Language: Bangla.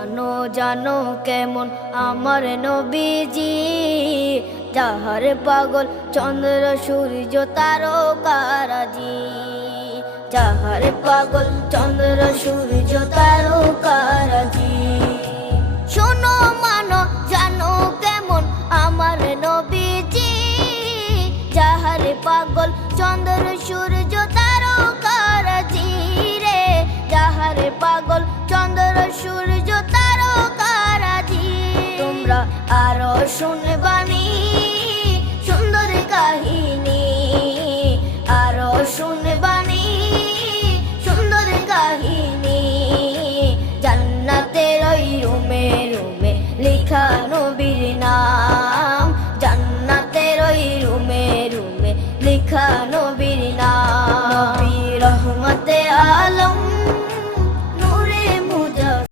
জানো জানো কেমন আমার নবীজি, যাহার পাগল চন্দ্র সূর্য তারকারাজি, যাহার পাগল চন্দ্র সূর্য তারকারাজি। শোনো মানো জানো কেমন আমার নবীজি, যাহার পাগল চন্দ্র সূর্য তারকারাজি রে, যাহার পাগল চন্দ্র সূর্য তারকারাজি। তোমরা আরো শুনে